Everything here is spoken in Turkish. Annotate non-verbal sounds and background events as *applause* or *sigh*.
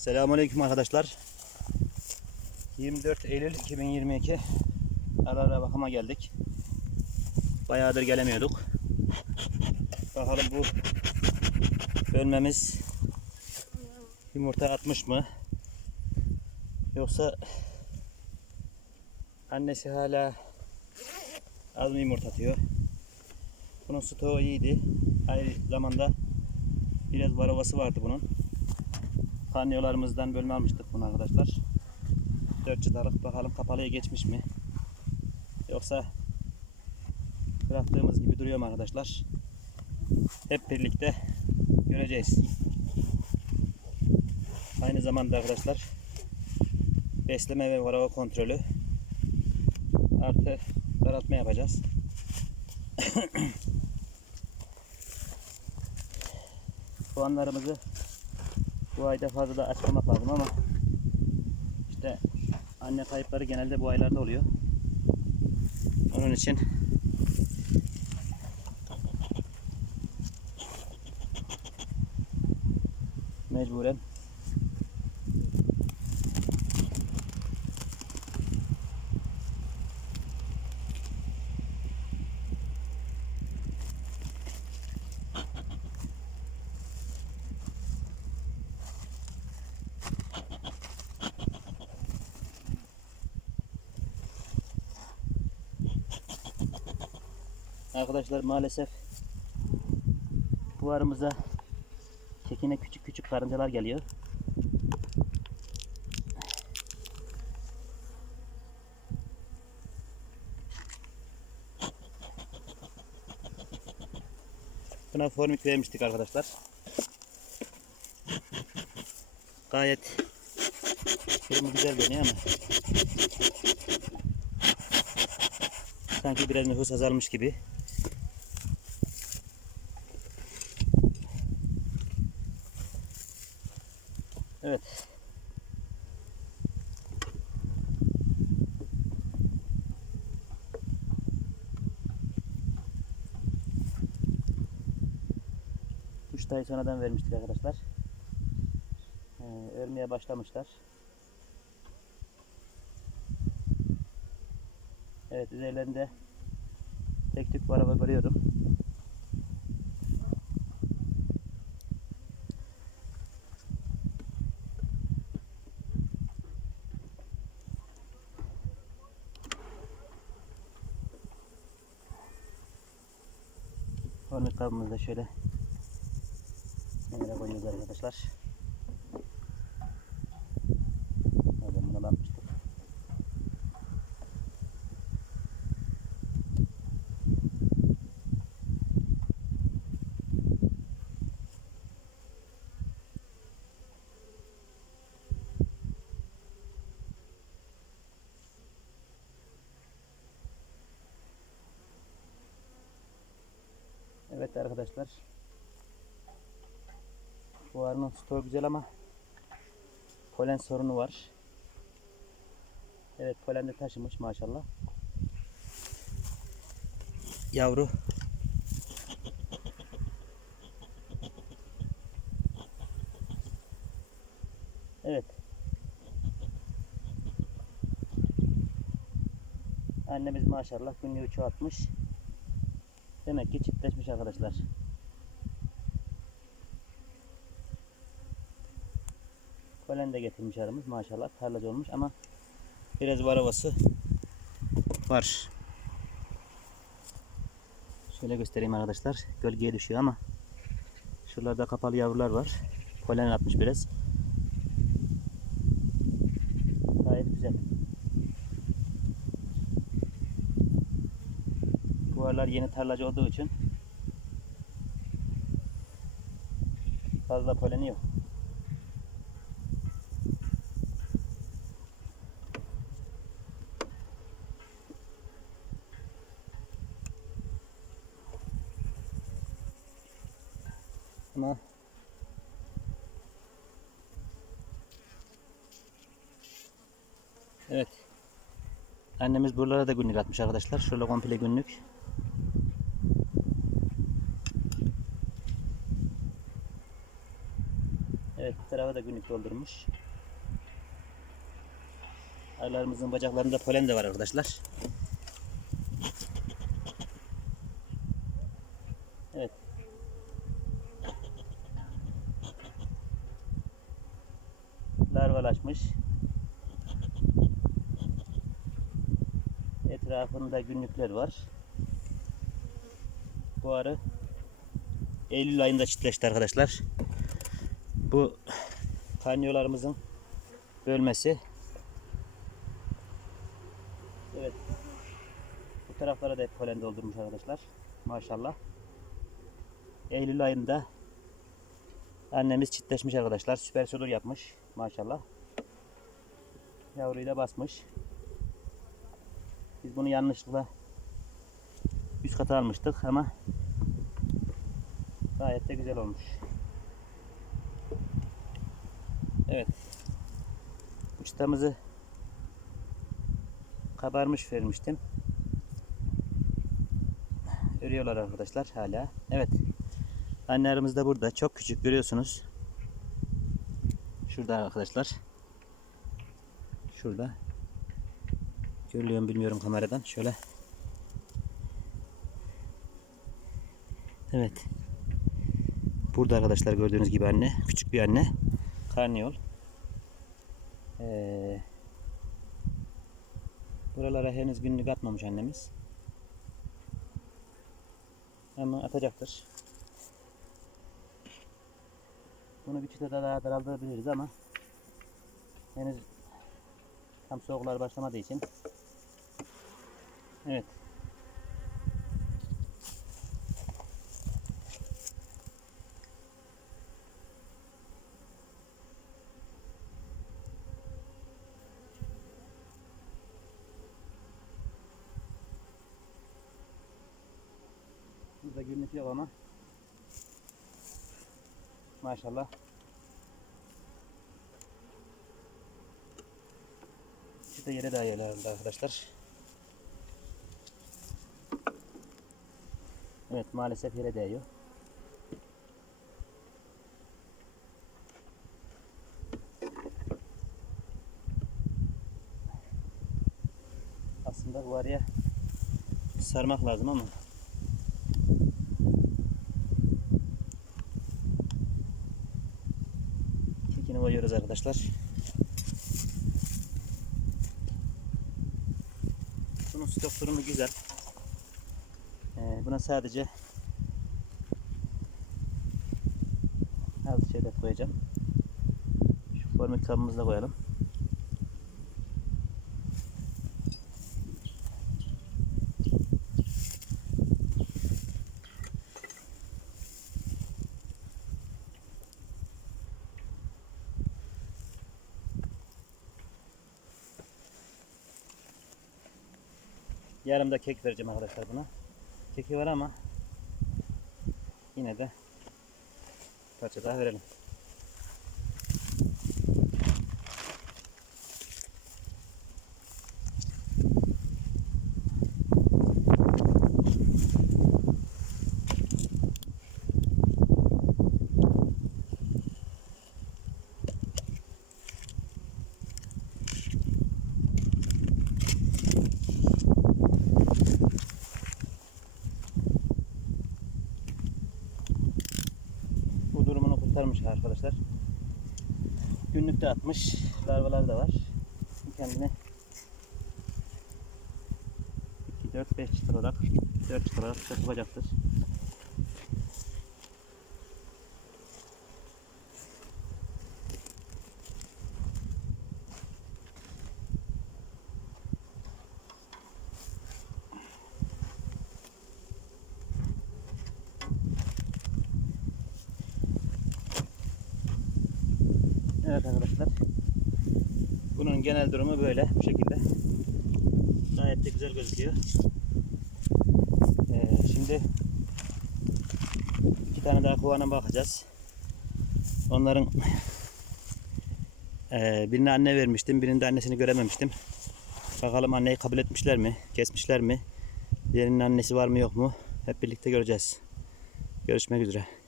Selamünaleyküm arkadaşlar. 24 Eylül 2022 ara ara bakıma geldik. Bayağıdır gelemiyorduk. Bakalım bu bölmemiz yumurta atmış mı? Yoksa annesi hala az mı yumurta atıyor? Bunun stoğu iyiydi. Aynı zamanda biraz varavası vardı bunun. Karniyolarımızdan bölme almıştık bunu arkadaşlar. 4 çıtalık bakalım kapalıya geçmiş mi? Yoksa bıraktığımız gibi duruyor mu arkadaşlar? Hep birlikte göreceğiz. Aynı zamanda arkadaşlar besleme ve varava kontrolü artı daraltma yapacağız. *coughs* Puanlarımızı bu ayda fazla da açmamak lazım ama işte anne kayıpları genelde bu aylarda oluyor. Onun için mecburen Arkadaşlar maalesef fuarımıza kekine küçük küçük karıncalar geliyor. Buna formik vermiştik arkadaşlar. Gayet durumu güzel görünüyor ama sanki biraz nüfus azalmış gibi. Evet. Üç ay sonradan vermiştik arkadaşlar. Ee, ölmeye başlamışlar. Evet üzerlerinde tek tük araba görüyorum. Hornet kabımızı da şöyle kenara koyuyoruz arkadaşlar. Evet arkadaşlar. Bu arının stoğu güzel ama polen sorunu var. Evet polen de taşımış maşallah. Yavru. Evet. Annemiz maşallah günlüğü çoğaltmış. Demek ki çiftleşmiş arkadaşlar. Polen de getirmiş aramız maşallah tarlacı olmuş ama biraz var havası var. Şöyle göstereyim arkadaşlar. Gölgeye düşüyor ama şuralarda kapalı yavrular var. Polen atmış biraz. Gayet güzel. Bu aralar yeni tarlacı olduğu için fazla poleni yok. Ama Evet. Annemiz buralara da günlük atmış arkadaşlar. Şöyle komple günlük. Evet bu tarafa da günlük doldurmuş. Arılarımızın bacaklarında polen de var arkadaşlar. Evet. Larvalaşmış. Etrafında günlükler var. Bu arı Eylül ayında çiftleşti arkadaşlar. Bu kanyolarımızın bölmesi. Evet. Bu taraflara da hep polen doldurmuş arkadaşlar. Maşallah. Eylül ayında annemiz çiftleşmiş arkadaşlar. Süper solur yapmış. Maşallah. Yavruyu da basmış. Biz bunu yanlışlıkla üst kata almıştık ama gayet de güzel olmuş. Evet. Uçtamızı kabarmış vermiştim. Örüyorlar arkadaşlar hala. Evet. Annelerimiz de burada. Çok küçük görüyorsunuz. Şurada arkadaşlar. Şurada. Görülüyor mu bilmiyorum kameradan. Şöyle. Evet. Burada arkadaşlar gördüğünüz gibi anne. Küçük bir anne. Karniyol. Ee, buralara henüz günlük atmamış annemiz. Ama atacaktır. Bunu bir çıta daha daraldırabiliriz ama henüz tam soğuklar başlamadığı için Evet. Burada günlük yok ama maşallah da yere daha yerlerinde arkadaşlar. Evet maalesef yere değiyor. Aslında bu araya sarmak lazım ama Koyuyoruz arkadaşlar. Bunun stok durumu güzel. Ee, buna sadece az şeyler koyacağım. Şu formül kabımızı da koyalım. Yarım da kek vereceğim arkadaşlar buna. Keki var ama yine de parça daha verelim. Bu kurtarmış arkadaşlar. Günlükte atmış. Larvalar da var. Kendine 2, 4, 5 çıtır olarak 4 çıtır olarak yapacaktır. Evet arkadaşlar. Bunun genel durumu böyle bu şekilde. Gayet de güzel gözüküyor. Ee, şimdi iki tane daha kovana bakacağız. Onların *laughs* ee, birini anne vermiştim. Birinde annesini görememiştim. Bakalım anneyi kabul etmişler mi? Kesmişler mi? Diğerinin annesi var mı yok mu? Hep birlikte göreceğiz. Görüşmek üzere.